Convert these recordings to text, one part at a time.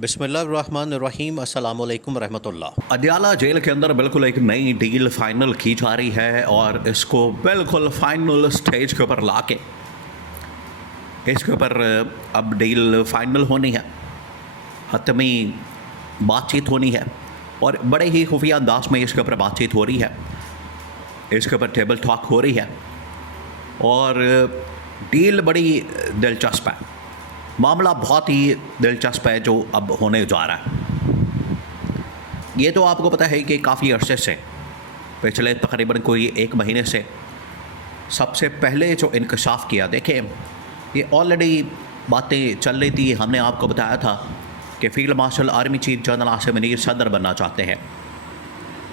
बिस्मिल्लाहिर्रहमानिर्रहीम अस्सलाम वालेकुम रहमतुल्लाह। अडयाला जेल के अंदर बिल्कुल एक नई डील फाइनल की जा रही है और इसको बिल्कुल फाइनल स्टेज के ऊपर लाके इसके ऊपर अब डील फाइनल होनी है, हतमी बातचीत होनी है और बड़े ही खुफिया अंदाज में इसके ऊपर बातचीत हो रही है, इसके ऊपर टेबल टॉक हो रही है और डील बड़ी दिलचस्प है। मामला बहुत ही दिलचस्प है जो अब होने जा रहा है। ये तो आपको पता है कि काफ़ी अरसे से, पिछले तकरीबन कोई 1 महीने से सबसे पहले जो इंकशाफ किया, देखें ये ऑलरेडी बातें चल रही थी। हमने आपको बताया था कि field marshal army chief general Asim Munir सदर बनना चाहते हैं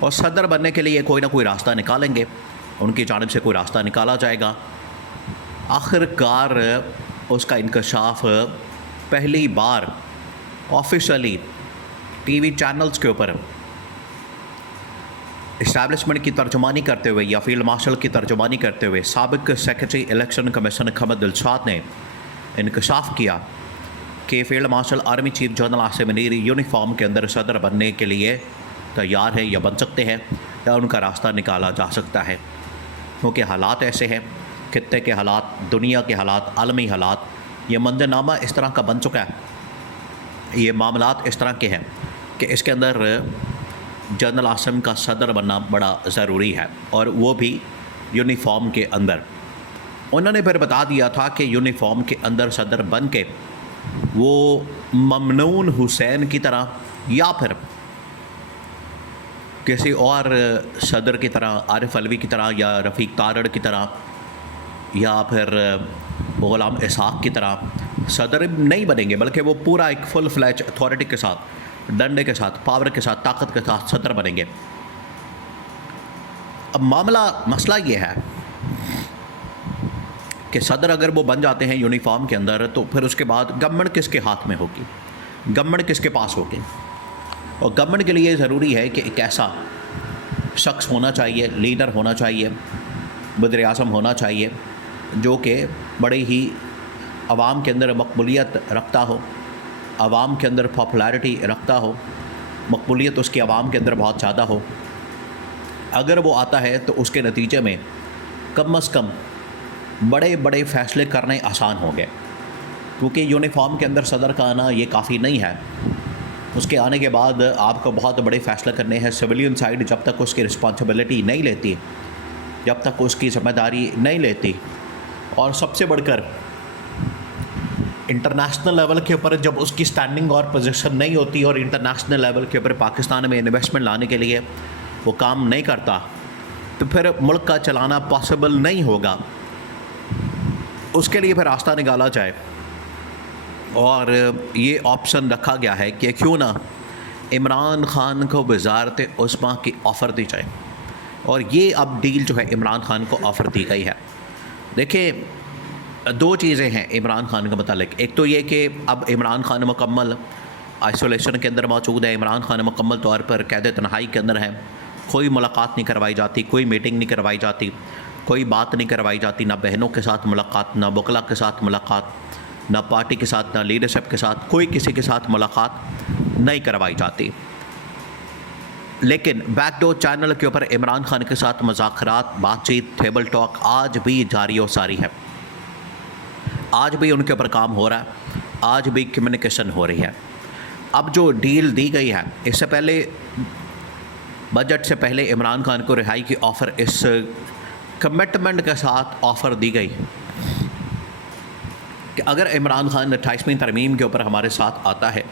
और सदर बनने के लिए कोई ना कोई रास्ता निकालेंगे, उनकी जानिब से कोई रास्ता निकाला जाएगा। आखिरकार उसका इंकशाफ पहली बार ऑफिशियली टीवी चैनल्स के ऊपर इस्टेब्लिशमेंट की तर्जुमानी करते हुए या फील्ड मार्शल की तर्जुमानी करते हुए साबिक सेक्रेटरी इलेक्शन कमीशन खमद दिलशाद ने इंकशाफ किया कि field marshal army chief general Asim Munir uniform के अंदर सदर बनने के लिए तैयार है या बन सकते हैं या उनका रास्ता निकाला जा सकता है, क्योंकि हालात ऐसे हैं, खित्ते के हालात, दुनिया के हालात, आलमी हालात, ये मंजरनामा इस तरह का बन चुका है, ये मामलात इस तरह के हैं कि इसके अंदर जनरल आसिम का सदर बनना बड़ा ज़रूरी है और वो भी यूनिफॉर्म के अंदर। उन्होंने फिर बता दिया था कि यूनिफॉर्म के अंदर सदर बन के वो ममनून हुसैन की तरह या फिर किसी और सदर की तरह, आरिफ अलवी की तरह या रफ़ीक तारड़ की तरह या फिर गुलाम इसहाक की तरह सदर नहीं बनेंगे, बल्कि वो पूरा एक फुल फ्लैज अथॉरिटी के साथ, डंडे के साथ, पावर के साथ, ताकत के साथ सदर बनेंगे। अब मसला ये है कि सदर अगर वो बन जाते हैं यूनिफॉर्म के अंदर, तो फिर उसके बाद गवर्नमेंट किसके हाथ में होगी, गवर्नमेंट किसके पास होगी। और गवर्नमेंट के लिए ज़रूरी है कि एक ऐसा शख्स होना चाहिए, लीडर होना चाहिए, वज़ीर आज़म होना चाहिए जो कि बड़े ही आवाम के अंदर मकबूलियत रखता हो, आवाम के अंदर पॉपुलैरिटी रखता हो, मकबूलियत उसकी आवाम के अंदर बहुत ज़्यादा हो। अगर वो आता है तो उसके नतीजे में कम से कम बड़े बड़े फ़ैसले करने आसान होंगे, क्योंकि यूनिफॉर्म के अंदर सदर का आना ये काफ़ी नहीं है। उसके आने के बाद आपको बहुत बड़े फ़ैसले करने हैं। सिविलियन साइड जब तक उसकी रिस्पॉन्सिबिलिटी नहीं लेती, जब तक उसकी ज़िम्मेदारी नहीं लेती, और सबसे बढ़कर इंटरनेशनल लेवल के ऊपर जब उसकी स्टैंडिंग और पोजीशन नहीं होती और इंटरनेशनल लेवल के ऊपर पाकिस्तान में इन्वेस्टमेंट लाने के लिए वो काम नहीं करता, तो फिर मुल्क का चलाना पॉसिबल नहीं होगा। उसके लिए फिर रास्ता निकाला जाए और ये ऑप्शन रखा गया है कि क्यों ना इमरान ख़ान को वज़ारत उस्मा की ऑफ़र दी जाए, और ये अब डील जो है इमरान ख़ान को ऑफ़र दी गई है। देखिए, 2 चीज़ें हैं इमरान ख़ान के मतलब। एक तो ये कि अब इमरान ख़ान मुकम्मल आइसोलेशन के अंदर मौजूद है, इमरान ख़ान मुकम्मल तौर पर कैद तन्हाई के अंदर है, कोई मुलाकात नहीं करवाई जाती, कोई मीटिंग नहीं करवाई जाती, कोई बात नहीं करवाई जाती, ना बहनों के साथ मुलाकात, ना वकला के साथ मुलाकात, ना पार्टी के साथ, ना लीडरशिप के साथ, कोई किसी के साथ मुलाकात नहीं करवाई जाती। लेकिन बैकडोर चैनल के ऊपर इमरान ख़ान के साथ मुज़ाकरात, बातचीत, टेबल टॉक आज भी जारी और सारी है। आज भी उनके ऊपर काम हो रहा है, आज भी कम्युनिकेशन हो रही है। अब जो डील दी गई है, इससे पहले बजट से पहले इमरान ख़ान को रिहाई की ऑफ़र इस कमिटमेंट के साथ ऑफ़र दी गई कि अगर इमरान ख़ान 28वीं तरमीम के ऊपर हमारे साथ आता है,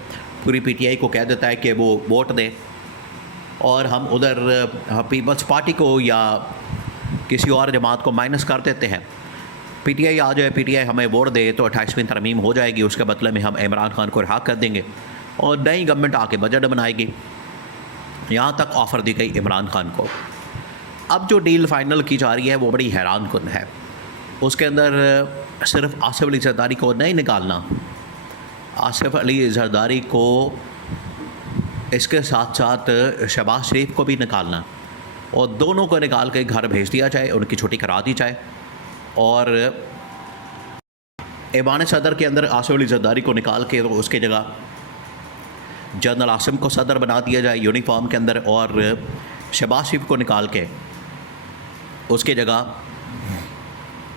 पूरी PTI को कह देता है कि वो वोट दे और हम उधर पीपल्स पार्टी को या किसी और जमात को माइनस कर देते हैं, PTI आ जाए, PTI हमें वोट दे तो 28वीं तरमीम हो जाएगी, उसके बदले में हम इमरान ख़ान को रिहा कर देंगे और नई गवर्नमेंट आके बजट बनाएगी। यहाँ तक ऑफ़र दी गई इमरान ख़ान को। अब जो डील फाइनल की जा रही है वो बड़ी हैरान कुन है। उसके अंदर सिर्फ आसिफ अली जरदारी को नहीं निकालना, आसिफ अली जरदारी को इसके साथ साथ शहबाज शरीफ को भी निकालना और दोनों को निकाल के घर भेज दिया जाए, उनकी छुट्टी करा दी जाए और ऐवान सदर के अंदर आसिफ अली जरदारी को निकाल के उसकी जगह जनरल आसिम को सदर बना दिया जाए यूनिफॉर्म के अंदर, और शहबाज शरीफ को निकाल के उसकी जगह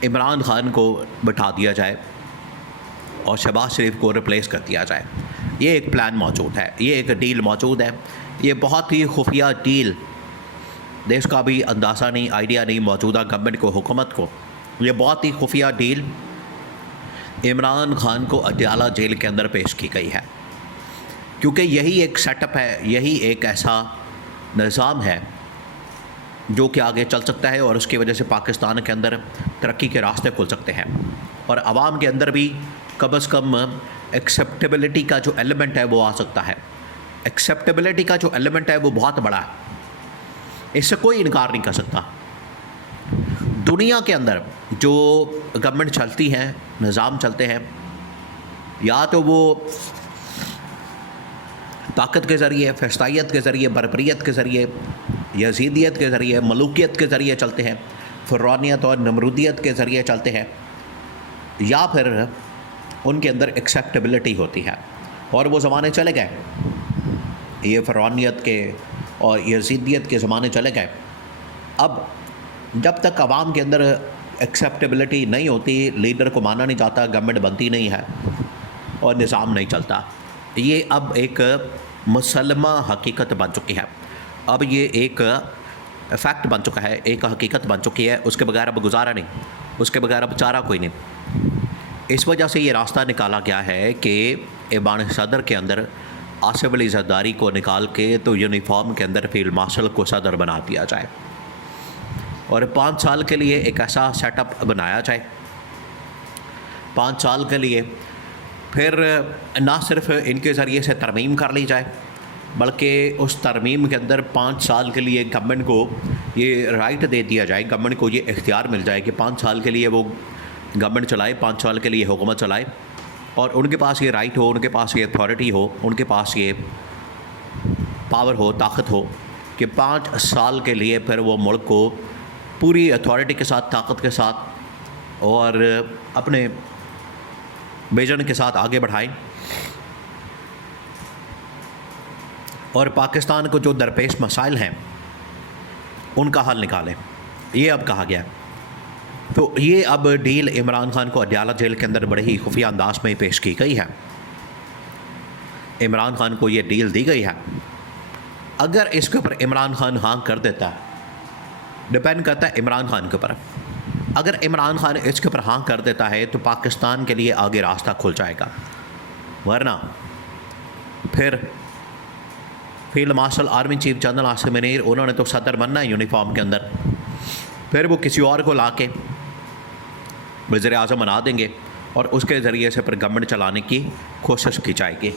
इमरान खान को बिठा दिया जाए और शहबाज शरीफ को रिप्लेस कर दिया जाए। ये एक प्लान मौजूद है, ये एक डील मौजूद है। ये बहुत ही खुफिया डील, देश का भी अंदाज़ा नहीं, आइडिया नहीं मौजूदा गवर्नमेंट को, हुकूमत को। ये बहुत ही खुफिया डील इमरान खान को अडयाला जेल के अंदर पेश की गई है, क्योंकि यही एक सेटअप है, यही एक ऐसा निज़ाम है जो कि आगे चल सकता है और उसकी वजह से पाकिस्तान के अंदर तरक्की के रास्ते खुल सकते हैं और आवाम के अंदर भी कम से कम एक्सेप्टेबिलिटी का जो एलिमेंट है वो आ सकता है। एक्सेप्टेबिलिटी का जो एलिमेंट है वो बहुत बड़ा है, इससे कोई इनकार नहीं कर सकता। दुनिया के अंदर जो गवर्नमेंट चलती हैं, निज़ाम चलते हैं, या तो वो ताकत के ज़रिए, फैसलायत के ज़रिए, बरबरीत के ज़रिए, यजीदियत के ज़रिए, मलूकियत के ज़रिए चलते हैं, फ़िरौनियत और नमरूदियत के ज़रिए चलते हैं, या फिर उनके अंदर एक्सेप्टेबिलिटी होती है। और वो ज़माने चले गए, ये फ़िरौनियत के और यजीदियत के ज़माने चले गए। अब जब तक आवाम के अंदर एक्सेप्टेबिलिटी नहीं होती, लीडर को माना नहीं जाता, गवर्नमेंट बनती नहीं है और निज़ाम नहीं चलता। ये अब एक मुसलमा हकीकत बन चुकी है, अब ये एक फैक्ट बन चुका है, एक हकीकत बन चुकी है। उसके बगैर अब गुजारा नहीं, उसके बगैर अब चारा कोई नहीं। इस वजह से ये रास्ता निकाला गया है कि ऐवान सदर के अंदर आसिफ अली जरदारी को निकाल के तो यूनिफॉर्म के अंदर फील्ड मार्शल को सदर बना दिया जाए और 5 साल के लिए एक ऐसा सेटअप बनाया जाए, 5 साल के लिए। फिर ना सिर्फ इनके ज़रिए से तरमीम कर ली जाए, बल्कि उस तरमीम के अंदर 5 साल के लिए गवर्नमेंट को ये राइट दे दिया जाए, गवर्नमेंट को ये इख्तियार मिल जाए कि 5 साल के लिए वो गवर्नमेंट चलाए, 5 साल के लिए हुकूमत चलाए, और उनके पास ये राइट हो, उनके पास ये अथॉरिटी हो, उनके पास ये पावर हो, ताकत हो कि 5 साल के लिए फिर वो मुल्क को पूरी अथॉरिटी के साथ, ताकत के साथ और अपने विजन के साथ आगे बढ़ाएं और पाकिस्तान को जो दरपेश मसाइल हैं उनका हल निकालें। ये अब कहा गया। तो ये अब डील इमरान खान को अडयाला जेल के अंदर बड़े ही खुफिया अंदाज में पेश की गई है। इमरान खान को ये डील दी गई है। अगर इसके ऊपर इमरान खान हाँ कर देता है, डिपेंड करता है इमरान खान के ऊपर। अगर इमरान खान इसके ऊपर हाँ कर देता है तो पाकिस्तान के लिए आगे रास्ता खुल जाएगा, वरना फिर field marshal army chief general Asim Munir, उन्होंने तो सदर बनना है यूनिफॉर्म के अंदर, फिर वो किसी और को ला के वज़ीर आज़म बना देंगे और उसके ज़रिए से फिर गवर्नमेंट चलाने की कोशिश की जाएगी।